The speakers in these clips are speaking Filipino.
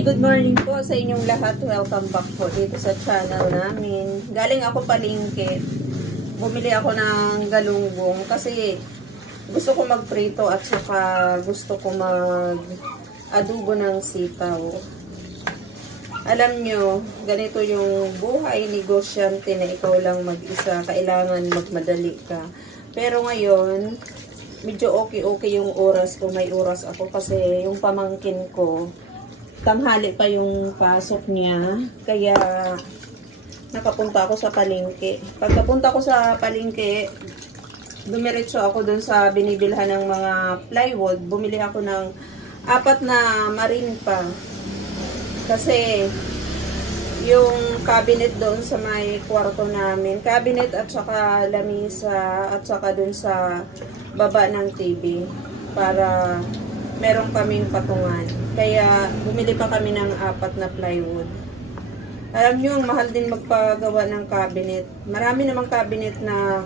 Hi, good morning po sa inyong lahat. Welcome back po dito sa channel namin. Galing ako palengke. Bumili ako ng galunggong kasi gusto ko magprito at saka gusto ko mag-adobo ng sitaw. Alam nyo, ganito yung buhay negosyante na ikaw lang mag-isa. Kailangan magmadali ka. Pero ngayon, medyo okay yung oras ko. May oras ako kasi yung pamangkin ko, tanghali pa yung pasok niya. Kaya, nakapunta ako sa palengke. Pagkapunta ko sa palengke, dumiretso ako dun sa binibilhan ng mga plywood. Bumili ako ng 4 na marinpa. Kasi, yung cabinet doon sa may kwarto namin, cabinet at saka lamisa at saka dun sa baba ng TV para meron kaming patungan. Kaya bumili pa kami ng 4 na plywood. Alam nyo, ang mahal din magpagawa ng cabinet. Marami namang cabinet na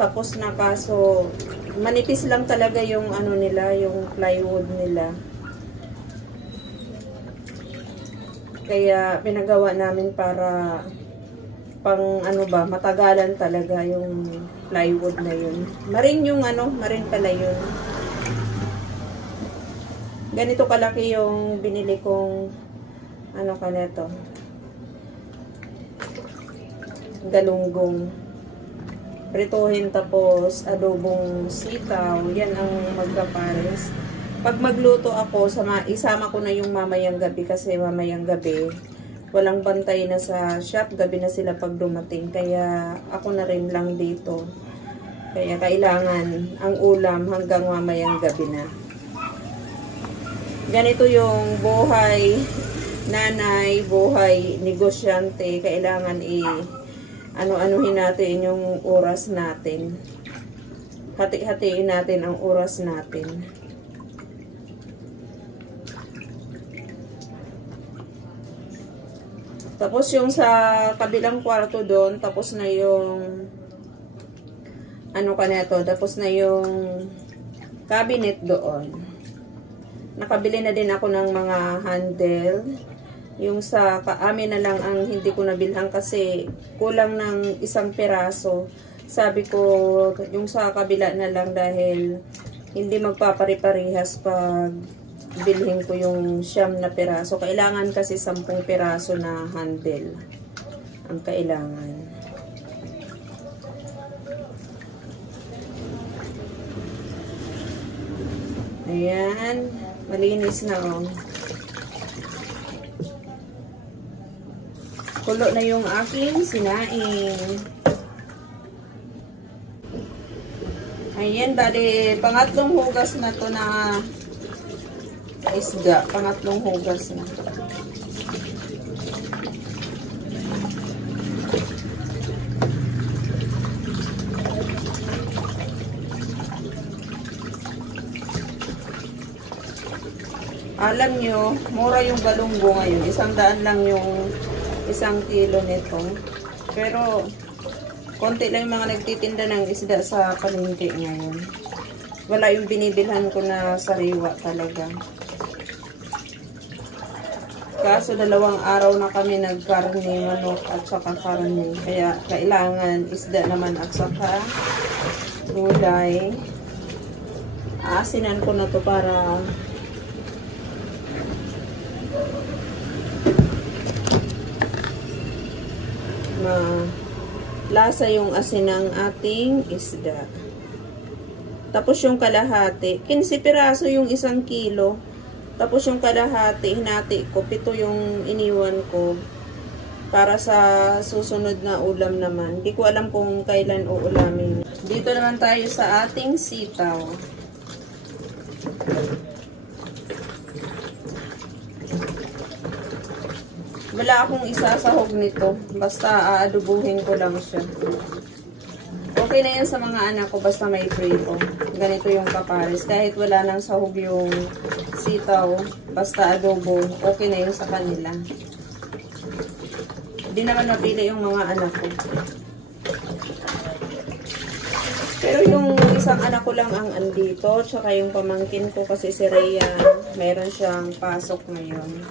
tapos na, kaso manipis lang talaga yung ano nila, yung plywood nila. Kaya pinagawa namin para pang ano ba, matagalan talaga yung plywood na yun. Marin yung ano, marin pala yun. Ganito kalaki yung binili kong ano ka neto, galunggong. Prituhin tapos adobong sitaw. Yan ang magkapares. Pag magluto ako, isama ko na yung mamayang gabi kasi mamayang gabi walang bantay na sa shop. Gabi na sila pag dumating. Kaya ako na rin lang dito. Kaya kailangan ang ulam hanggang mamayang gabi na. Ganito yung buhay nanay, buhay negosyante. Kailangan ano-anuhin natin yung oras natin. Hati-hatiin natin ang oras natin. Tapos yung sa kabilang kwarto doon, tapos na yung ano ka neto, tapos na yung cabinet doon. Nakabili na din ako ng mga handle. Yung sa amin na lang ang hindi ko nabilhan kasi kulang ng 1 piraso. Sabi ko, yung sa kabila na lang dahil hindi magpapari-parihas pag bilhin ko yung 9 na piraso. Kailangan kasi 10 piraso na handle ang kailangan. Ayan. Malinis na oh. Kulo na yung aking sinaing. Ayan, bali pangatlong hugas na to na isda. Pangatlong hugas na. Alam nyo, mura yung galunggo ngayon. 100 lang yung 1 kilo nito. Pero, konti lang yung mga nagtitinda ng isda sa palengke ngayon. Wala yung binibilhan ko na sariwa talaga. Kaso 2 araw na kami nagkarne, manok at saka karne. Kaya kailangan isda naman at saka gulay. Aasinan ko na to para lasa yung asin ng ating isda. Tapos yung kalahati, 15 piraso yung 1 kilo. Tapos yung kalahati, hinati ko, 7 yung iniwan ko para sa susunod na ulam naman. Hindi ko alam kung kailan uulamin. Dito naman tayo sa ating sitaw. Wala akong isasahog nito. Basta aadubuhin ko lang siya. Okay na yan sa mga anak ko basta may prito. Ganito yung kapares. Kahit wala nang sahog yung sitaw, basta adobo, okay na yun sa kanila. Hindi naman mapili yung mga anak ko. Pero yung isang anak ko lang ang andito, tsaka yung pamangkin ko kasi si Rhea, meron siyang pasok ngayon.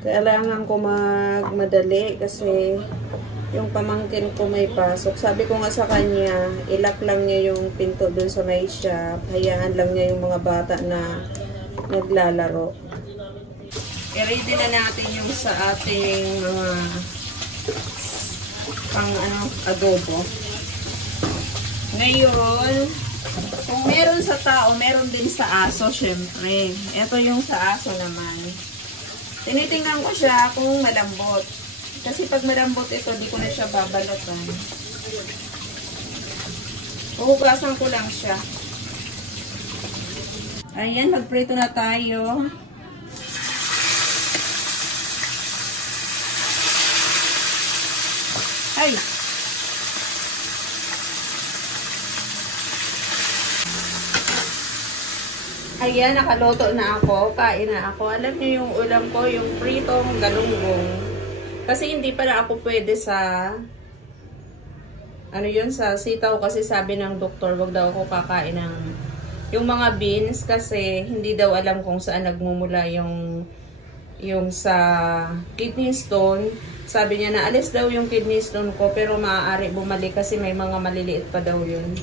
Kailangan ko magmadali kasi yung pamangkin ko may pasok. Sabi ko nga sa kanya, ilak lang niya yung pinto dun sa may shop. Hayaan lang niya yung mga bata na naglalaro. I-ready na natin yung sa ating mga adobo. Ngayon, kung meron sa tao, meron din sa aso, syempre. Ito yung sa aso naman. Tinitingnan ko siya kung malambot. Kasi pag malambot ito, di ko na siya babalatan. Huhugasan ko lang siya. Ayan, magprito na tayo. Ay! Ayan, nakaluto na ako. Kain na ako. Alam niyo yung ulam ko, yung pritong galunggong. Kasi hindi pa na ako pwede sa sa sitaw kasi sabi ng doktor, wag daw ako kakain ng yung mga beans kasi hindi daw alam kung saan nagmumula yung sa kidney stone. Sabi niya na alis daw yung kidney stone ko pero maaari bumalik kasi may mga maliliit pa daw yun.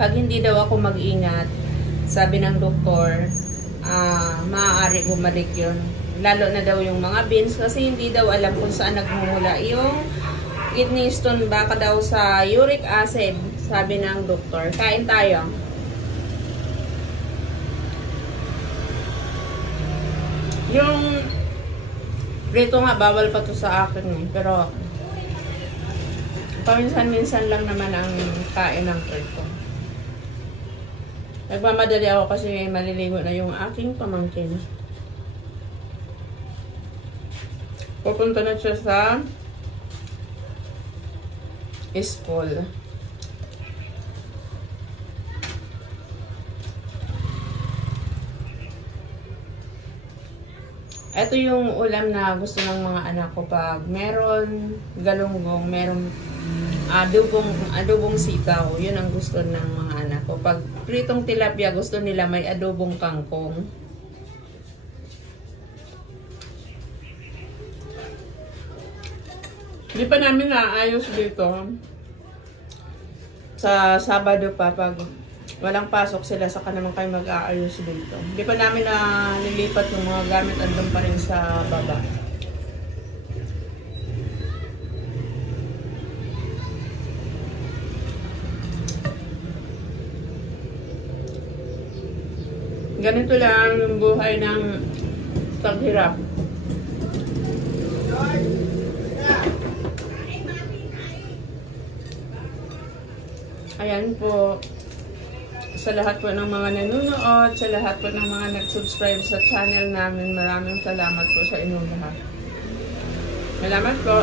Pag hindi daw ako mag-ingat, sabi ng doktor, maaari bumalik yun. Lalo na daw yung mga beans kasi hindi daw alam kung saan nagmumula yung kidney stone. Baka daw sa uric acid, sabi ng doktor. Kain tayo. Yung rito nga, bawal pa to sa akin eh. Pero paminsan-minsan lang naman ang kain ng rito. Nagmamadali ako kasi maliligo na yung aking pamangkin. Pupunta na siya sa school. Ito yung ulam na gusto ng mga anak ko pag meron galunggong, meron adobong sitaw. Yun ang gusto ng mga anak ko. Pag pritong tilapia, gusto nila may adobong kangkong. Hindi pa namin naayos dito. Sa Sabado pa, pag walang pasok sila, saka naman kayo mag-aayos dito. Hindi pa namin nilipat yung mga gamit, andun pa rin sa baba. Ganito lang yung buhay ng taghirap. Ayan po, sa lahat po ng mga nanonood, sa lahat po ng mga nag-subscribe sa channel namin, maraming salamat po sa inyong lahat. Salamat po.